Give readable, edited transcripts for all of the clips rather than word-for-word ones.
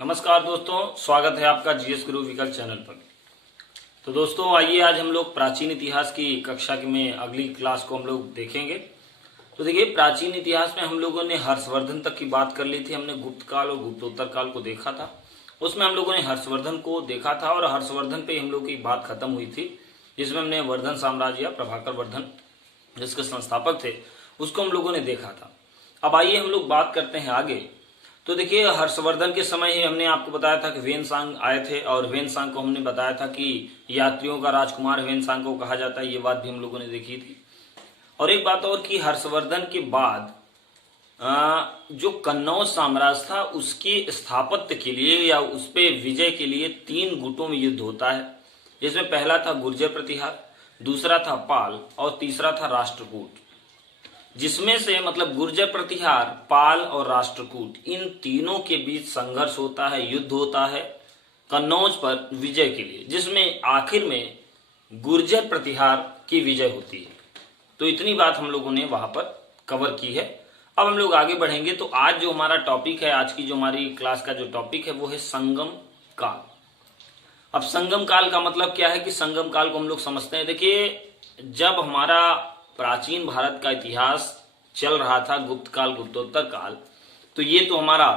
नमस्कार दोस्तों, स्वागत है आपका जीएस गुरु विकल्प चैनल पर। तो दोस्तों आइए आज हम लोग प्राचीन इतिहास की कक्षा में अगली क्लास को हम लोग देखेंगे। तो देखिए, प्राचीन इतिहास में हम लोगों ने हर्षवर्धन तक की बात कर ली थी। हमने गुप्त काल और गुप्तोत्तर काल को देखा था। उसमें हम लोगों ने हर्षवर्धन को देखा था और हर्षवर्धन पे हम लोग की बात खत्म हुई थी, जिसमें हमने वर्धन साम्राज्य या प्रभाकर वर्धन जिसके संस्थापक थे उसको हम लोगों ने देखा था। अब आइए हम लोग बात करते हैं आगे। तो देखिए, हर्षवर्धन के समय ही हमने आपको बताया था कि वेनसांग आए थे और वेनसांग को हमने बताया था कि यात्रियों का राजकुमार वेनसांग को कहा जाता है। ये बात भी हम लोगों ने देखी थी। और एक बात और कि हर्षवर्धन के बाद जो कन्नौज साम्राज्य था उसके स्थापत्य के लिए या उस पे विजय के लिए 3 गुटों में युद्ध होता है, जिसमें पहला था गुर्जर प्रतिहार, दूसरा था पाल और तीसरा था राष्ट्रकूट। जिसमें से मतलब गुर्जर प्रतिहार, पाल और राष्ट्रकूट, इन तीनों के बीच संघर्ष होता है, युद्ध होता है कन्नौज पर विजय के लिए, जिसमें आखिर में गुर्जर प्रतिहार की विजय होती है। तो इतनी बात हम लोगों ने वहां पर कवर की है। अब हम लोग आगे बढ़ेंगे। तो आज जो हमारा टॉपिक है, आज की जो हमारी क्लास का जो टॉपिक है वो है संगम काल। अब संगम काल का मतलब क्या है कि संगम काल को हम लोग समझते हैं। देखिए, जब हमारा प्राचीन भारत का इतिहास चल रहा था, गुप्त काल गुप्तोत्तर काल, तो ये तो हमारा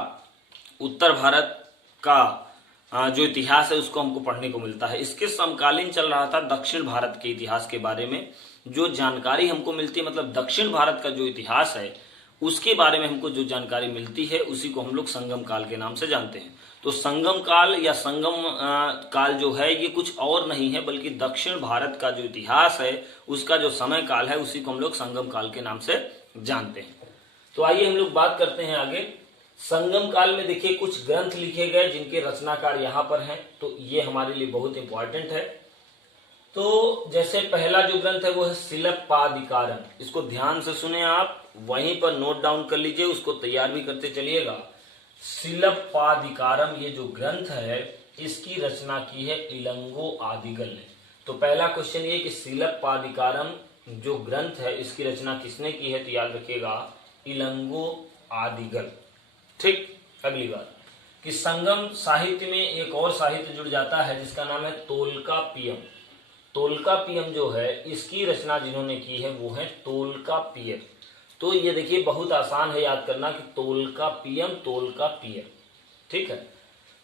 उत्तर भारत का जो इतिहास है उसको हमको पढ़ने को मिलता है। इसके समकालीन चल रहा था दक्षिण भारत के इतिहास के बारे में जो जानकारी हमको मिलती है, मतलब दक्षिण भारत का जो इतिहास है उसके बारे में हमको जो जानकारी मिलती है उसी को हम लोग संगम काल के नाम से जानते हैं। तो संगम काल या संगम काल जो है ये कुछ और नहीं है बल्कि दक्षिण भारत का जो इतिहास है उसका जो समय काल है उसी को हम लोग संगम काल के नाम से जानते हैं। तो आइए हम लोग बात करते हैं आगे। संगम काल में देखिए कुछ ग्रंथ लिखे गए जिनके रचनाकार यहाँ पर हैं, तो ये हमारे लिए बहुत इंपॉर्टेंट है। तो जैसे पहला जो ग्रंथ है वो है शिलप्पादिकारम। इसको ध्यान से सुने आप, वहीं पर नोट डाउन कर लीजिए, उसको तैयार भी करते चलिएगा। शिलप्पादिकारम ये जो ग्रंथ है इसकी रचना की है इलंगो आदिगल ने। तो पहला क्वेश्चन ये कि शिलप्पादिकारम जो ग्रंथ है इसकी रचना किसने की है, तो याद रखिएगा इलंगो आदिगल। ठीक। अगली बात कि संगम साहित्य में एक और साहित्य जुड़ जाता है जिसका नाम है तोलकापियम। तोलकापियम जो है इसकी रचना जिन्होंने की है वो है तोलकापियर। तो ये देखिए बहुत आसान है याद करना कि तोलकापियम तोलकापियर। ठीक है।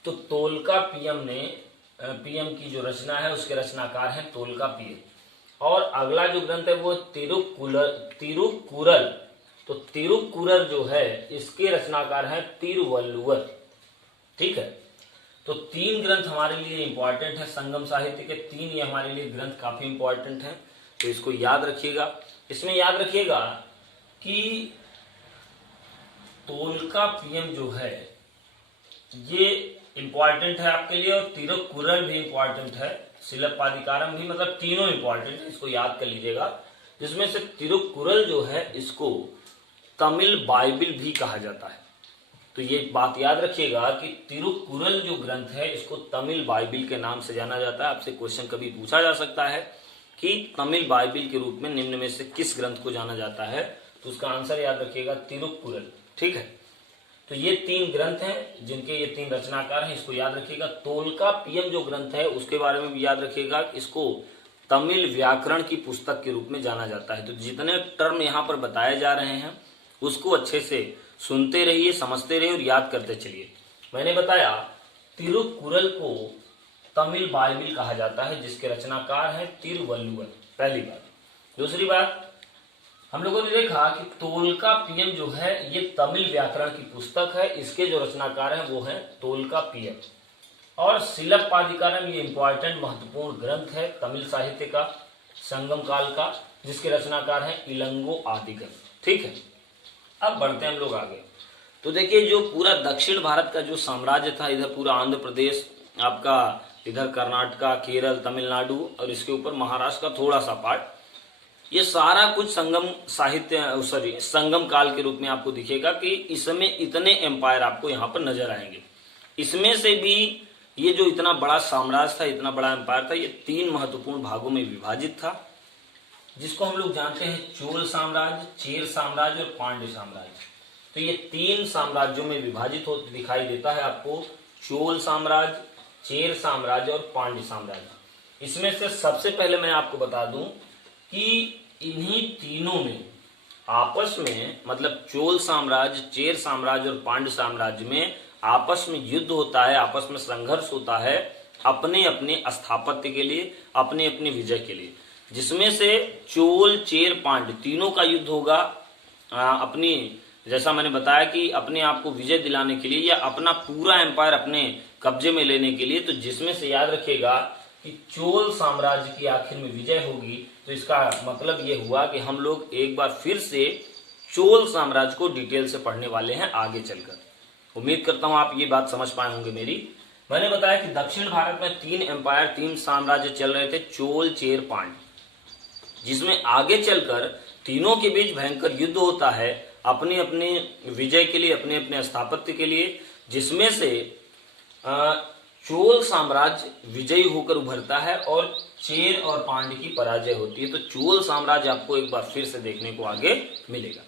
तो तोलकापियम ने पीएम की जो रचना है उसके रचनाकार हैं तोलकापियर। और अगला जो ग्रंथ है वो तिरुक्कुरल। तो तिरुक्कुरल जो है इसके रचनाकार हैं तिरुवल्लुवर। ठीक है। तो 3 ग्रंथ हमारे लिए इंपॉर्टेंट है संगम साहित्य के, 3 ये हमारे लिए ग्रंथ काफी इंपॉर्टेंट हैं, तो इसको याद रखिएगा। इसमें याद रखिएगा कि तोलकापियम जो है ये इंपॉर्टेंट है आपके लिए और तिरुक्कुरल भी इंपॉर्टेंट है, शिलप्पादिकारम भी, मतलब तीनों इंपॉर्टेंट है, इसको याद कर लीजिएगा। जिसमें से तिरुक्कुरल जो है इसको तमिल बाइबिल भी कहा जाता है। तो ये बात याद रखिएगा कि तिरुक्कुरल जो ग्रंथ है इसको तमिल बाइबिल के नाम से जाना जाता है। आपसे क्वेश्चन कभी पूछा जा सकता है कि तमिल बाइबिल के रूप में निम्न में से किस ग्रंथ को जाना जाता है, तो उसका आंसर याद रखिएगा तिरुक्कुरल। ठीक है। तो ये 3 ग्रंथ हैं जिनके ये 3 रचनाकार हैं, इसको याद रखिएगा। तोलकापियम जो ग्रंथ है उसके बारे में भी याद रखिएगा, इसको तमिल व्याकरण की पुस्तक के रूप में जाना जाता है। तो जितने टर्म यहाँ पर बताए जा रहे हैं उसको अच्छे से सुनते रहिए, समझते रहिए और याद करते चलिए। मैंने बताया तिरुक्कुरल को तमिल बाइबिल कहा जाता है जिसके रचनाकार हैं तिरुवल्लुवर, पहली बात। दूसरी बात, हम लोगों ने देखा कि तोलकापियम जो है ये तमिल व्याकरण की पुस्तक है, इसके जो रचनाकार हैं वो है तोलकापियम। और शिलप्पादिकारम ये इंपॉर्टेंट महत्वपूर्ण ग्रंथ है तमिल साहित्य का संगम काल का, जिसके रचनाकार हैं इलंगो आदिगल। ठीक है। अब बढ़ते हैं हम लोग आगे। तो देखिए, जो पूरा दक्षिण भारत का जो साम्राज्य था, इधर पूरा आंध्र प्रदेश आपका, इधर कर्नाटका, केरल, तमिलनाडु और इसके ऊपर महाराष्ट्र का थोड़ा सा पार्ट, ये सारा कुछ संगम साहित्य संगम काल के रूप में आपको दिखेगा कि इसमें इतने एम्पायर आपको यहाँ पर नजर आएंगे। इसमें से भी ये जो इतना बड़ा साम्राज्य था, इतना बड़ा एम्पायर था, ये 3 महत्वपूर्ण भागों में विभाजित था, जिसको हम लोग जानते हैं चोल साम्राज्य, चेर साम्राज्य और पांड्य साम्राज्य। तो ये 3 साम्राज्यों में विभाजित हो दिखाई देता है आपको चोल साम्राज्य, चेर साम्राज्य और पांड्य साम्राज्य। इसमें से सबसे पहले मैं आपको बता दूं कि इन्हीं तीनों में आपस में, मतलब चोल साम्राज्य, चेर साम्राज्य और पांड्य साम्राज्य में आपस में युद्ध होता है, आपस में संघर्ष होता है अपने अपने स्थापत्य के लिए, अपने अपने विजय के लिए। जिसमें से चोल, चेर, पांड्य तीनों का युद्ध होगा अपनी, जैसा मैंने बताया कि अपने आप को विजय दिलाने के लिए या अपना पूरा एम्पायर अपने कब्जे में लेने के लिए। तो जिसमें से याद रखिएगा कि चोल साम्राज्य की आखिर में विजय होगी। तो इसका मतलब ये हुआ कि हम लोग एक बार फिर से चोल साम्राज्य को डिटेल से पढ़ने वाले हैं आगे चलकर। उम्मीद करता हूं आप ये बात समझ पाए होंगे मेरी। मैंने बताया कि दक्षिण भारत में 3 एम्पायर, 3 साम्राज्य चल रहे थे, चोल, चेर, पांड्य, जिसमें आगे चलकर तीनों के बीच भयंकर युद्ध होता है अपने अपने विजय के लिए, अपने अपने स्थापत्य के लिए। जिसमें से चोल साम्राज्य विजयी होकर उभरता है और चेर और पांड्य की पराजय होती है। तो चोल साम्राज्य आपको एक बार फिर से देखने को आगे मिलेगा।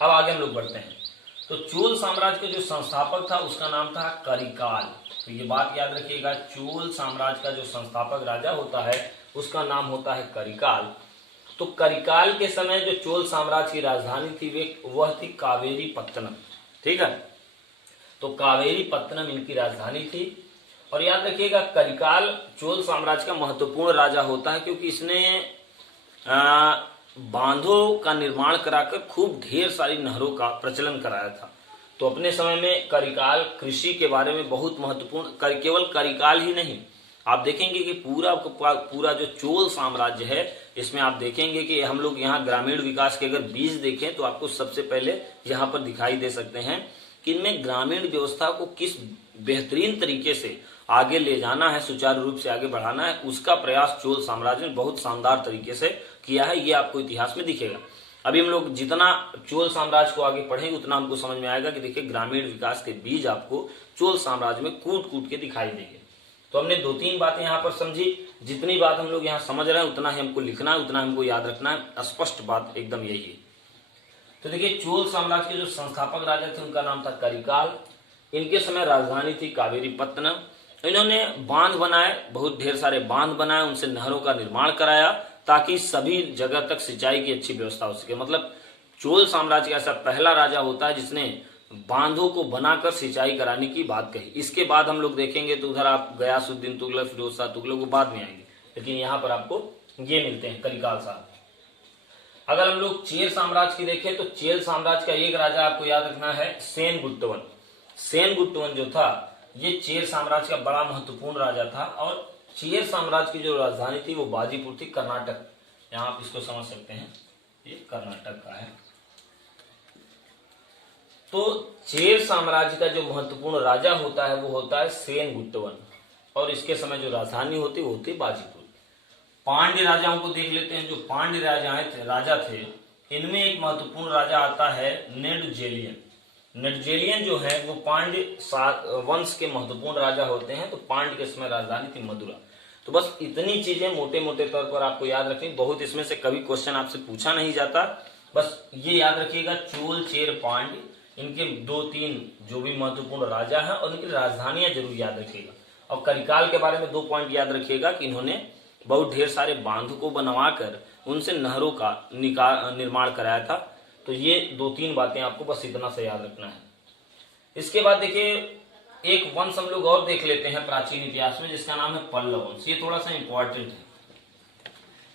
अब आगे हम लोग बढ़ते हैं। तो चोल साम्राज्य का जो संस्थापक था उसका नाम था करिकाल। तो ये बात याद रखिएगा, चोल साम्राज्य का जो संस्थापक राजा होता है उसका नाम होता है करिकाल। तो करिकाल के समय जो चोल साम्राज्य की राजधानी थी वह थी कावेरी पत्तनम। ठीक है, तो कावेरी पत्तनम इनकी राजधानी थी। और याद रखिएगा करिकाल चोल साम्राज्य का महत्वपूर्ण राजा होता है क्योंकि इसने बांधों का निर्माण कराकर खूब ढेर सारी नहरों का प्रचलन कराया था। तो अपने समय में करिकाल कृषि के बारे में बहुत महत्वपूर्ण, केवल करिकाल ही नहीं, आप देखेंगे कि पूरा जो चोल साम्राज्य है इसमें आप देखेंगे कि हम लोग यहाँ ग्रामीण विकास के अगर बीज देखें तो आपको सबसे पहले यहाँ पर दिखाई दे सकते हैं कि इनमें ग्रामीण व्यवस्था को किस बेहतरीन तरीके से आगे ले जाना है, सुचारू रूप से आगे बढ़ाना है, उसका प्रयास चोल साम्राज्य ने बहुत शानदार तरीके से किया है। ये आपको इतिहास में दिखेगा। अभी हम लोग जितना चोल साम्राज्य को आगे पढ़ेंगे उतना हमको समझ में आएगा कि देखिए ग्रामीण विकास के बीज आपको चोल साम्राज्य में कूट कूट के दिखाई देंगे। तो हमने 2-3 बातें यहाँ पर समझी। जितनी बात हम लोग यहाँ समझ रहे हैं उतना ही हमको लिखना है, उतना हमको याद रखना है। स्पष्ट बात एकदम यही है। तो देखिए चोल साम्राज्य के जो संस्थापक राजा थे उनका नाम था करिकाल। इनके समय राजधानी थी कावेरी पत्तनम। इन्होंने बांध बनाए, बहुत ढेर सारे बांध बनाए, उनसे नहरों का निर्माण कराया ताकि सभी जगह तक सिंचाई की अच्छी व्यवस्था हो सके। मतलब चोल साम्राज्य का ऐसा पहला राजा होता है जिसने बांधों को बनाकर सिंचाई कराने की बात कही। इसके बाद हम लोग देखेंगे तो उधर आप गयासुद्दीन तुगलक, फिरोज शाह तुगलक वो बाद में आएंगे, लेकिन यहाँ पर आपको ये मिलते हैं करिकाल साहब। अगर हम लोग चेर साम्राज्य की देखें तो चेर साम्राज्य का एक राजा आपको याद रखना है सेनगुट्टवन। सेनगुट्टवन जो था ये चेर साम्राज्य का बड़ा महत्वपूर्ण राजा था और चेर साम्राज्य की जो राजधानी थी वो बाजीपुर थी, कर्नाटक। यहाँ आप इसको समझ सकते हैं, ये कर्नाटक का है। तो चेर साम्राज्य का जो महत्वपूर्ण राजा होता है वो होता है सेनगुट्टवन और इसके समय जो राजधानी होती वो होती बाजीपुर। पांड्य राजाओं को देख लेते हैं। जो पांड्य राजा थे इनमें एक महत्वपूर्ण राजा आता है नेडुजेलियन। नेडुजेलियन जो है वो पांड्य वंश के महत्वपूर्ण राजा होते हैं। तो पांड्य के समय राजधानी थी मदुरा। तो बस इतनी चीजें मोटे मोटे तौर पर आपको याद रखनी, बहुत इसमें से कभी क्वेश्चन आपसे पूछा नहीं जाता। बस ये याद रखिएगा चोल, चेर, पांड्य, इनके 2-3 जो भी महत्वपूर्ण राजा हैं और इनकी राजधानियां जरूर याद रखिएगा। और करिकाल के बारे में 2 पॉइंट याद रखिएगा कि इन्होंने बहुत ढेर सारे बांधों को बनवाकर उनसे नहरों का निर्माण कराया था। तो ये 2-3 बातें आपको बस इतना से याद रखना है। इसके बाद देखिए एक वंश हम लोग और देख लेते हैं प्राचीन इतिहास में जिसका नाम है पल्लव वंश। ये थोड़ा सा इंपॉर्टेंट है।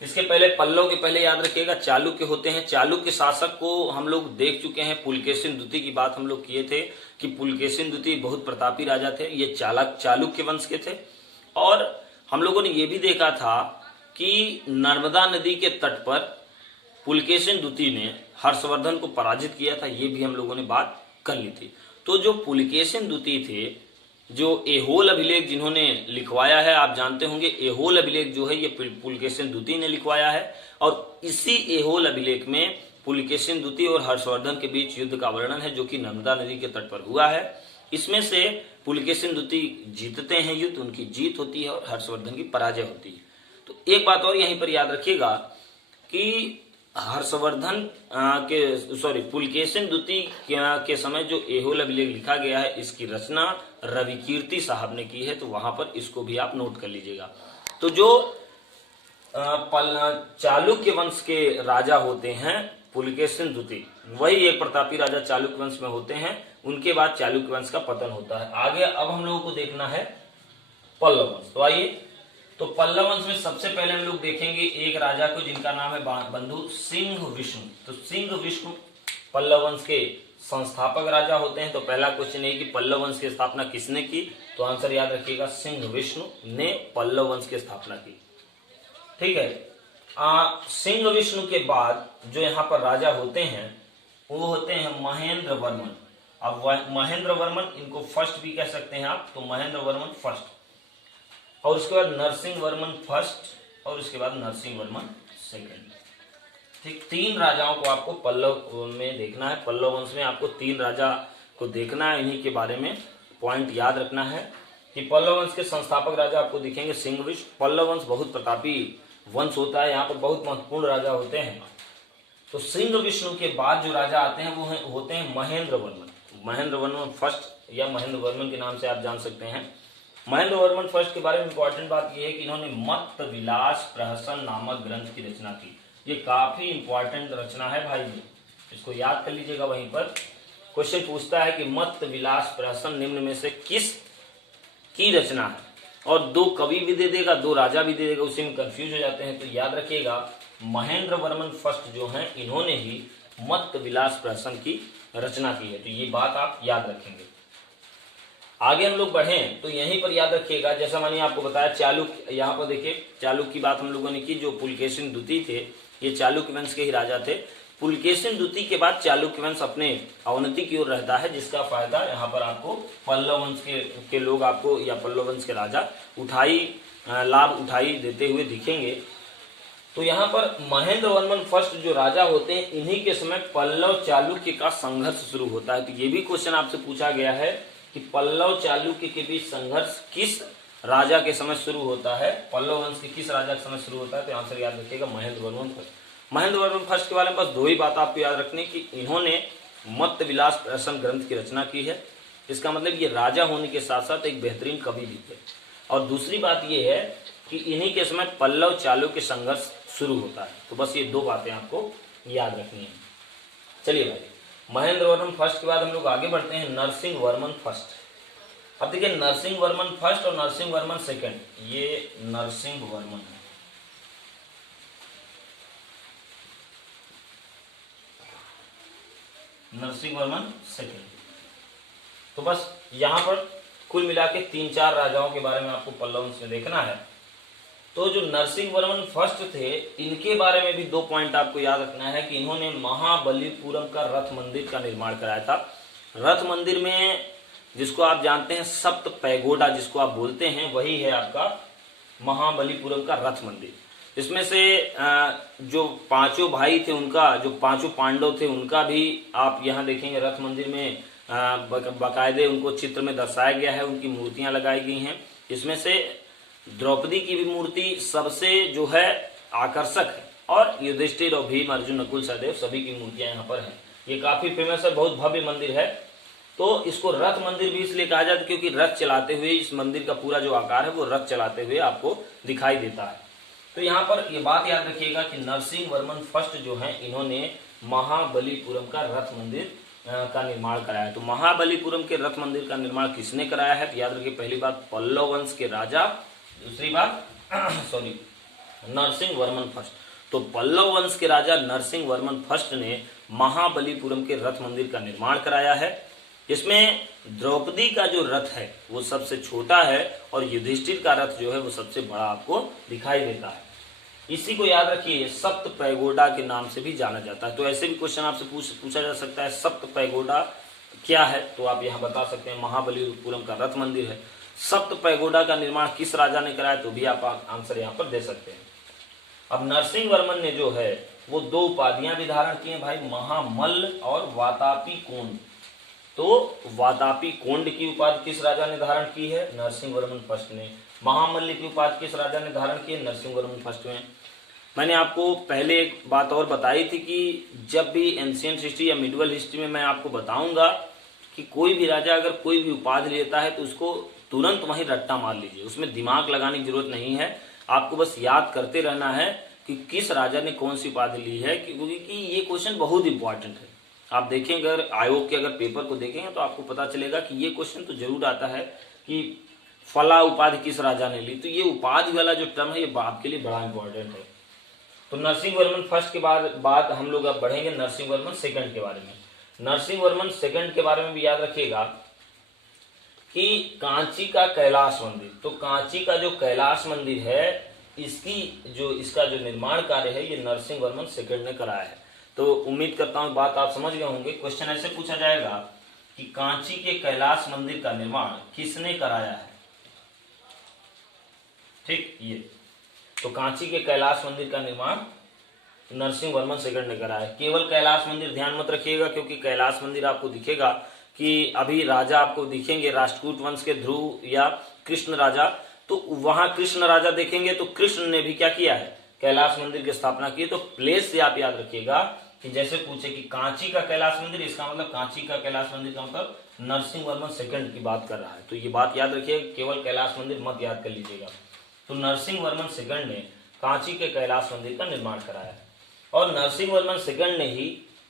इसके पहले पल्लव के पहले याद रखिएगा चालुक्य होते हैं। चालुक्य शासक को हम लोग देख चुके हैं, पुलकेशिन द्वितीय की बात हम लोग किए थे कि पुलकेशिन द्वितीय बहुत प्रतापी राजा थे। ये चालुक्य वंश के थे। और हम लोगों ने ये भी देखा था कि नर्मदा नदी के तट पर पुलकेशिन द्वितीय ने हर्षवर्धन को पराजित किया था। ये भी हम लोगों ने बात कर ली थी। तो जो पुलकेशिन द्वितीय थे, जो एहोल अभिलेख जिन्होंने लिखवाया है, आप जानते होंगे एहोल अभिलेख जो है ये पुलकेशिन द्वितीय ने लिखवाया है। और इसी एहोल अभिलेख में पुलकेशिन द्वितीय और हर्षवर्धन के बीच युद्ध का वर्णन है जो कि नर्मदा नदी के तट पर हुआ है। इसमें से पुलकेशिन द्वितीय जीतते हैं युद्ध, उनकी जीत होती है और हर्षवर्धन की पराजय होती है। तो एक बात और यहीं पर याद रखिएगा कि हर्षवर्धन पुलकेशिन द्वितीय के समय जो एहोल अभिलेख लिखा गया है, इसकी रचना रविकीर्ति साहब ने की है। तो वहां पर इसको भी आप नोट कर लीजिएगा। तो जो चालुक्य वंश के राजा होते हैं पुलकेशिन द्वितीय, वही एक प्रतापी राजा चालुक्य वंश में होते हैं। उनके बाद चालुक्य वंश का पतन होता है। आगे अब हम लोगों को देखना है पल्लव वंश। तो आइए, तो पल्लव वंश में सबसे पहले हम लोग देखेंगे एक राजा को जिनका नाम है बंधु सिंह विष्णु। तो सिंह विष्णु पल्लव वंश के संस्थापक राजा होते हैं। तो पहला क्वेश्चन है कि पल्लव वंश की स्थापना किसने की? तो आंसर याद रखिएगा, सिंह विष्णु ने पल्लव वंश की स्थापना की। ठीक है। सिंह विष्णु के बाद जो यहाँ पर राजा होते हैं वो होते हैं महेंद्र वर्मन। अब महेंद्र वर्मन, इनको फर्स्ट भी कह सकते हैं आप, तो महेंद्र वर्मन फर्स्ट, और उसके बाद नरसिंह वर्मन फर्स्ट, और उसके बाद नरसिंह वर्मन सेकंड। ठीक, तीन राजाओं को आपको पल्लव में देखना है। पल्लव वंश में आपको तीन राजा को देखना है। इन्हीं के बारे में पॉइंट याद रखना है कि पल्लव वंश के संस्थापक राजा आपको दिखेंगे सिंह विष्णु। पल्लव वंश बहुत प्रतापी वंश होता है, यहाँ पर बहुत महत्वपूर्ण राजा होते हैं। तो सिंह विष्णु के बाद जो राजा आते हैं वो होते हैं महेंद्र वर्मन। महेंद्र वर्मन फर्स्ट या महेंद्र वर्मन के नाम से आप जान सकते हैं। महेंद्र वर्मन फर्स्ट के बारे में इंपॉर्टेंट बात यह है कि इन्होंने मत्त विलास प्रहसन नामक ग्रंथ की रचना की। ये काफी इंपॉर्टेंट रचना है भाई, इसको याद कर लीजिएगा। वहीं पर क्वेश्चन पूछता है कि मत्त विलास प्रहसन निम्न में से किस की रचना है, और दो कवि भी दे देगा, दो राजा भी दे देगा, उसी में कंफ्यूज हो जाते हैं। तो याद रखिएगा, महेंद्र वर्मन फर्स्ट जो हैं इन्होंने ही मत्त विलास प्रहसन की रचना की है। तो ये बात आप याद रखेंगे। आगे हम लोग बढ़ें तो यहीं पर याद रखिएगा, जैसा मैंने आपको बताया चालुक्य, यहाँ पर देखिए चालुक्य की बात हम लोगों ने की। जो पुलकेशिन द्वितीय थे ये चालुक्य वंश के ही राजा थे। पुलकेशिन द्वितीय के बाद चालुक्य वंश अपने अवनति की ओर रहता है, जिसका फायदा यहाँ पर आपको पल्लव वंश के लोग आपको, या पल्लव वंश के राजा लाभ उठाई देते हुए दिखेंगे। तो यहाँ पर महेंद्र वर्मन फर्स्ट जो राजा होते हैं, इन्हीं के समय पल्लव चालुक्य का संघर्ष शुरू होता है। तो ये भी क्वेश्चन आपसे पूछा गया है कि पल्लव चालुक्य के बीच संघर्ष किस राजा के समय शुरू होता है, पल्लव वंश के किस राजा के समय शुरू होता है? तो आंसर याद रखिएगा, महेंद्र वर्मन फर्स्ट। महेंद्र वर्मन फर्स्ट के बारे में बस दो ही बात आपको याद रखनी कि इन्होंने मत्त विलास प्रहसन ग्रंथ की रचना की है। इसका मतलब ये राजा होने के साथ साथ एक बेहतरीन कवि भी थे। और दूसरी बात ये है कि इन्हीं के समय पल्लव चालुक्य संघर्ष शुरू होता है। तो बस ये दो बातें आपको याद रखनी है। चलिए भाई, महेंद्र वर्मन फर्स्ट के बाद हम लोग आगे बढ़ते हैं नरसिंह वर्मन फर्स्ट। अब देखिए, नरसिंह वर्मन फर्स्ट और नरसिंह वर्मन सेकंड, ये नरसिंह वर्मन है। नरसिंह वर्मन सेकंड। तो बस यहां पर कुल मिला के 3-4 राजाओं के बारे में आपको पल्लव वंश में देखना है। तो जो नरसिंह वर्मन फर्स्ट थे, इनके बारे में भी दो पॉइंट आपको याद रखना है कि इन्होंने महाबलीपुरम का रथ मंदिर का निर्माण कराया था। रथ मंदिर में, जिसको आप जानते हैं सप्त पैगोडा जिसको आप बोलते हैं, वही है आपका महाबलीपुरम का रथ मंदिर। इसमें से जो पांचों भाई थे उनका, जो पांचों पांडव थे उनका भी आप यहाँ देखेंगे रथ मंदिर में बाकायदे उनको चित्र में दर्शाया गया है, उनकी मूर्तियां लगाई गई हैं। इसमें से द्रौपदी की भी मूर्ति सबसे जो है आकर्षक है, और युधिष्ठिर और भीम, अर्जुन, नकुल, सहदेव सभी की मूर्तियां यहाँ पर हैं। ये काफी फेमस है, बहुत भव्य मंदिर है। तो इसको रथ मंदिर भी इसलिए कहा जाता है क्योंकि रथ चलाते हुए इस मंदिर का पूरा जो आकार है वो रथ चलाते हुए आपको दिखाई देता है। तो यहाँ पर ये बात याद रखिएगा कि नरसिंह वर्मन फर्स्ट जो है इन्होंने महाबलीपुरम का रथ मंदिर का निर्माण कराया। तो महाबलीपुरम के रथ मंदिर का निर्माण किसने कराया है? तो याद रखिए, पहली बात पल्लव वंश के राजा, दूसरी बात नरसिंह वर्मन फर्स्ट। तो पल्लव वंश के राजा नरसिंह वर्मन फर्स्ट ने महाबलीपुरम के रथ मंदिर का निर्माण कराया है। इसमें द्रौपदी का जो रथ है वो सबसे छोटा है, और युधिष्ठिर का रथ जो है वो सबसे बड़ा आपको दिखाई देता है। इसी को याद रखिए, सप्त पैगोडा के नाम से भी जाना जाता है। तो ऐसे भी क्वेश्चन आपसे पूछा जा सकता है, सप्त पैगोडा क्या है? तो आप यहाँ बता सकते हैं महाबलीपुरम का रथ मंदिर है। सप्त पैगोडा का निर्माण किस राजा ने कराया? तो भी आप आंसर यहाँ पर दे सकते हैं। अब नरसिंह वर्मन ने जो है वो दो उपाधियां भी धारण की हैं भाई, महामल्ल और वातापी कोंड। तो वातापी कोंड की उपाधि किस राजा ने धारण की है? नरसिंह वर्मन फर्स्ट ने। महामल्ल की उपाधि किस राजा ने धारण की है? नरसिंह वर्मन फर्स्ट में। मैंने आपको पहले एक बात और बताई थी कि जब भी एंशिएंट हिस्ट्री या मिडिवल हिस्ट्री में मैं आपको बताऊंगा कि कोई भी राजा अगर कोई भी उपाधि लेता है तो उसको तुरंत वहीं रट्टा मार लीजिए, उसमें दिमाग लगाने की जरूरत नहीं है। आपको बस याद करते रहना है कि किस राजा ने कौन सी उपाधि ली है, क्योंकि ये क्वेश्चन बहुत इंपॉर्टेंट है। आप देखेंगे, अगर आयोग के अगर पेपर को देखेंगे तो आपको पता चलेगा कि ये क्वेश्चन तो जरूर आता है कि फला उपाधि किस राजा ने ली। तो ये उपाधि वाला जो टर्म है ये आपके लिए बड़ा इंपॉर्टेंट है। तो नरसिंह वर्मन फर्स्ट के बाद हम लोग अब बढ़ेंगे नरसिंह वर्मन सेकंड के बारे में। नरसिंह वर्मन सेकंड के बारे में भी याद रखिएगा कि कांची का कैलाश मंदिर, तो कांची का जो कैलाश मंदिर है इसका जो निर्माण कार्य है ये नरसिंह वर्मन सेकंड ने कराया है। तो उम्मीद करता हूं बात आप समझ गए होंगे। क्वेश्चन ऐसे पूछा जाएगा कि कांची के कैलाश मंदिर का निर्माण किसने कराया है, ठीक। ये तो कांची के कैलाश मंदिर का निर्माण नरसिंह वर्मन सेकंड ने कराया है। केवल कैलाश मंदिर ध्यान मत रखिएगा, क्योंकि कैलाश मंदिर आपको दिखेगा कि अभी राजा आपको दिखेंगे राष्ट्रकूट वंश के ध्रुव या कृष्ण राजा, तो वहां कृष्ण राजा देखेंगे तो कृष्ण ने भी क्या किया है, कैलाश मंदिर की स्थापना की। तो प्लेस से आप याद रखिएगा कि जैसे पूछे कि कांची का कैलाश मंदिर, इसका मतलब कांची का कैलाश मंदिर का मतलब नरसिंह वर्मन सेकंड की बात कर रहा है। तो ये बात याद रखिएगा, केवल कैलाश मंदिर मत याद कर लीजिएगा। तो नरसिंह वर्मन सेकंड ने कांची के कैलाश मंदिर का निर्माण कराया है, और नरसिंह वर्मन सेकंड ने ही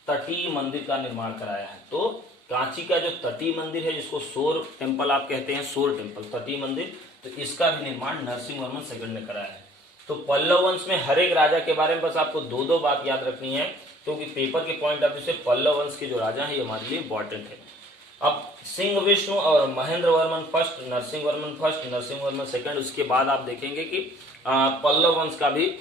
तटीय मंदिर का निर्माण कराया है। तो कांची का जो तटीय मंदिर है, जिसको सोर टेम्पल आप कहते हैं, सोर टेम्पल तटीय मंदिर, तो इसका भी निर्माण नरसिंह वर्मन सेकंड ने कराया है। तो पल्लव वंश में हर एक राजा के बारे में बस आपको दो बात याद रखनी है, क्योंकि पेपर के पॉइंट ऑफ व्यू से पल्लव वंश के जो राजा है ये हमारे लिए इंपॉर्टेंट है। अब सिंह विष्णु और Mahendra Varman first, Narasimha Varman first, Narasimha Varman second, उसके बाद आप देखेंगे कि पल्लव वंश का भी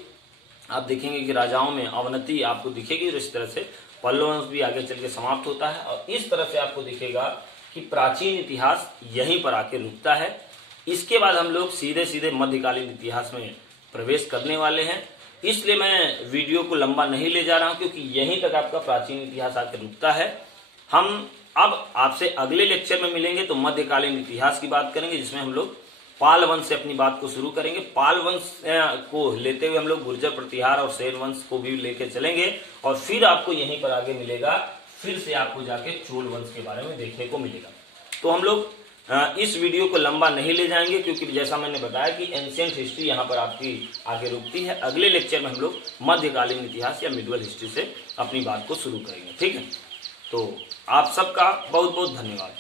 आप देखेंगे कि राजाओं में अवनति आपको दिखेगी, और इस तरह से पल्लव वंश भी आगे चल के समाप्त होता है। और इस तरह से आपको दिखेगा कि प्राचीन इतिहास यहीं पर आके रुकता है। इसके बाद हम लोग सीधे सीधे मध्यकालीन इतिहास में प्रवेश करने वाले हैं, इसलिए मैं वीडियो को लंबा नहीं ले जा रहा हूं, क्योंकि यहीं तक आपका प्राचीन इतिहास आके रुकता है। हम अब आपसे अगले लेक्चर में मिलेंगे तो मध्यकालीन इतिहास की बात करेंगे, जिसमें हम लोग पाल वंश से अपनी बात को शुरू करेंगे। पाल वंश को लेते हुए हम लोग गुर्जर प्रतिहार और सेन वंश को भी लेके चलेंगे, और फिर आपको यहीं पर आगे मिलेगा, फिर से आपको जाके चोल वंश के बारे में देखने को मिलेगा। तो हम लोग इस वीडियो को लंबा नहीं ले जाएंगे, क्योंकि जैसा मैंने बताया कि एंशिएंट हिस्ट्री यहाँ पर आपकी आगे रुकती है। अगले लेक्चर में हम लोग मध्यकालीन इतिहास या मिडिवल हिस्ट्री से अपनी बात को शुरू करेंगे, ठीक है। तो आप सबका बहुत बहुत धन्यवाद।